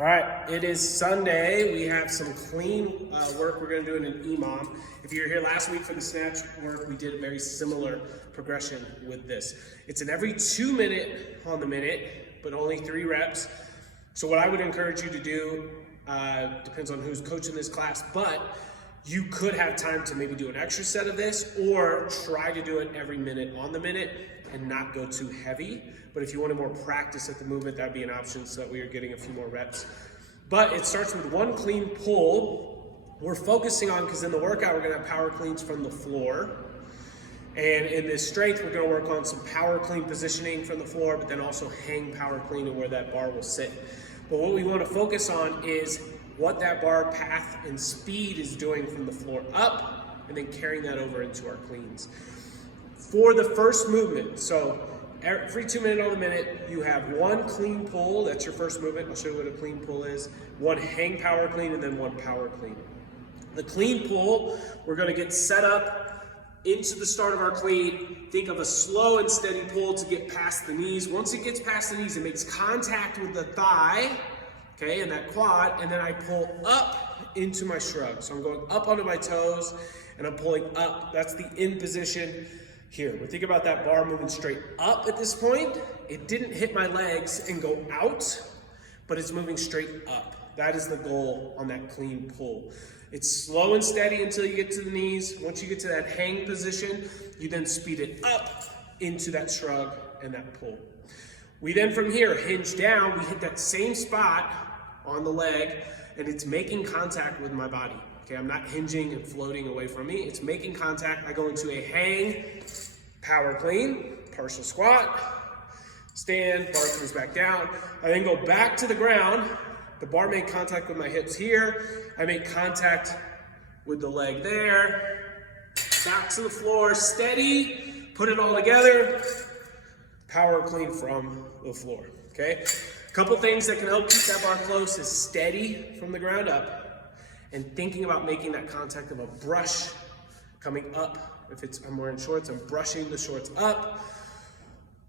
All right, it is Sunday. We have some clean work we're going to do in an EMOM. If you were here last week for the snatch work, we did a very similar progression with this. It's an every 2 minute on the minute, but only 3 reps. So what I would encourage you to do, depends on who's coaching this class, but you could have time to maybe do an extra set of this or try to do it every minute on the minute and not go too heavy. But if you wanted more practice at the movement, that'd be an option so that we are getting a few more reps. But it starts with 1 clean pull. We're focusing on, because in the workout, we're gonna have power cleans from the floor. And in this strength, we're gonna work on some power clean positioning from the floor, but then also hang power clean and where that bar will sit. But what we wanna focus on is what that bar path and speed is doing from the floor up, and then carrying that over into our cleans. For the first movement, so every 2 minutes on the minute, you have 1 clean pull. That's your first movement. I'll show you what a clean pull is. 1 hang power clean, and then 1 power clean. The clean pull, we're gonna get set up into the start of our clean. Think of a slow and steady pull to get past the knees. Once it gets past the knees, it makes contact with the thigh, okay, and that quad, and then I pull up into my shrug. So I'm going up onto my toes, and I'm pulling up. That's the in position. Here, we think about that bar moving straight up at this point. It didn't hit my legs and go out, but it's moving straight up. That is the goal on that clean pull. It's slow and steady until you get to the knees. Once you get to that hang position, you then speed it up into that shrug and that pull. We then from here hinge down, we hit that same spot on the leg, and it's making contact with my body. Okay, I'm not hinging and floating away from me. It's making contact. I go into a hang, power clean, partial squat, stand, bar comes back down. I then go back to the ground. The bar made contact with my hips here. I make contact with the leg there. Back to the floor, steady, put it all together. Power clean from the floor, okay? A couple things that can help keep that bar close is steady from the ground up, and thinking about making that contact of a brush coming up. If I'm wearing shorts, I'm brushing the shorts up.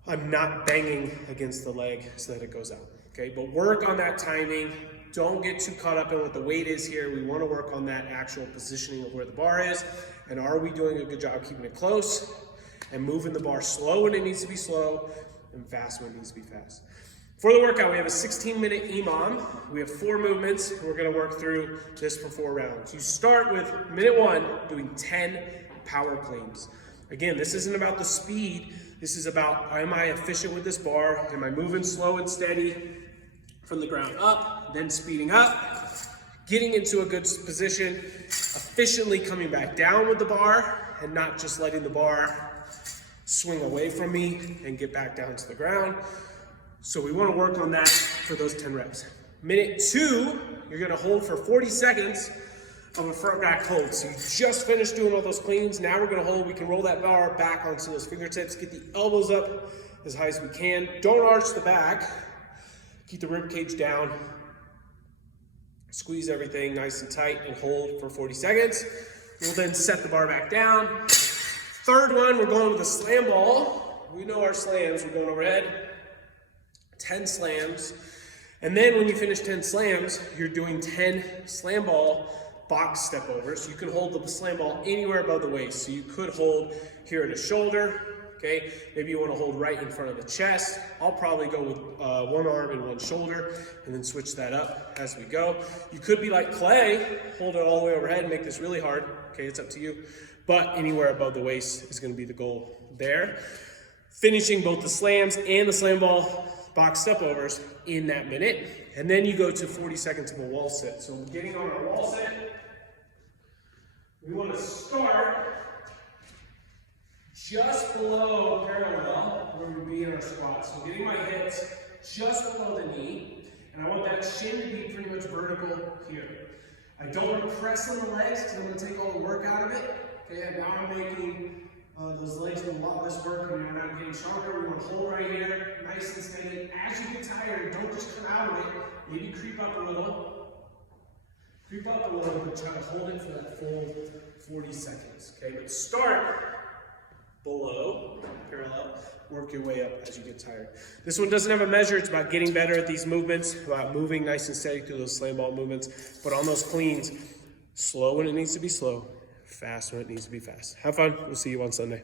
I'm not banging against the leg so that it goes out, okay? But work on that timing. Don't get too caught up in what the weight is here. We wanna work on that actual positioning of where the bar is, and are we doing a good job keeping it close and moving the bar slow when it needs to be slow and fast when it needs to be fast. For the workout, we have a 16-minute EMOM. We have 4 movements, and we're gonna work through this for 4 rounds. You start with minute 1, doing 10 power cleans. Again, this isn't about the speed. This is about, am I efficient with this bar? Am I moving slow and steady from the ground up, then speeding up, getting into a good position, efficiently coming back down with the bar, and not just letting the bar swing away from me and get back down to the ground. So we want to work on that for those 10 reps. Minute 2, you're going to hold for 40 seconds of a front back hold. So you just finished doing all those cleans. Now we're going to hold. We can roll that bar back onto those fingertips. Get the elbows up as high as we can. Don't arch the back. Keep the rib cage down. Squeeze everything nice and tight and hold for 40 seconds. We'll then set the bar back down. Third one, we're going with a slam ball. We know our slams. We're going overhead. 10 slams, and then when you finish 10 slams, you're doing 10 slam ball box step overs. You can hold the slam ball anywhere above the waist. So you could hold here at the shoulder, okay? Maybe you want to hold right in front of the chest. I'll probably go with 1 arm and 1 shoulder, and then switch that up as we go. You could be like Clay, hold it all the way overhead and make this really hard, okay? It's up to you, but anywhere above the waist is going to be the goal there. Finishing both the slams and the slam ball box step overs in that minute, and then you go to 40 seconds of a wall sit. So getting on our wall sit, we want to start just below parallel where we'd be in our squat. So getting my hips just below the knee, and I want that shin to be pretty much vertical here. I don't want to press on the legs because I'm going to take all the work out of it. Okay, and now I'm making those legs do a lot less work and you're not getting stronger. We want to hold right here, nice and steady. As you get tired, don't just come out of it. Maybe creep up a little. Creep up a little, but try to hold it for that full 40 seconds. Okay, but start below, parallel. Work your way up as you get tired. This one doesn't have a measure. It's about getting better at these movements, about moving nice and steady through those slam ball movements. But on those cleans, slow when it needs to be slow, fast when it needs to be fast. Have fun. We'll see you on Sunday.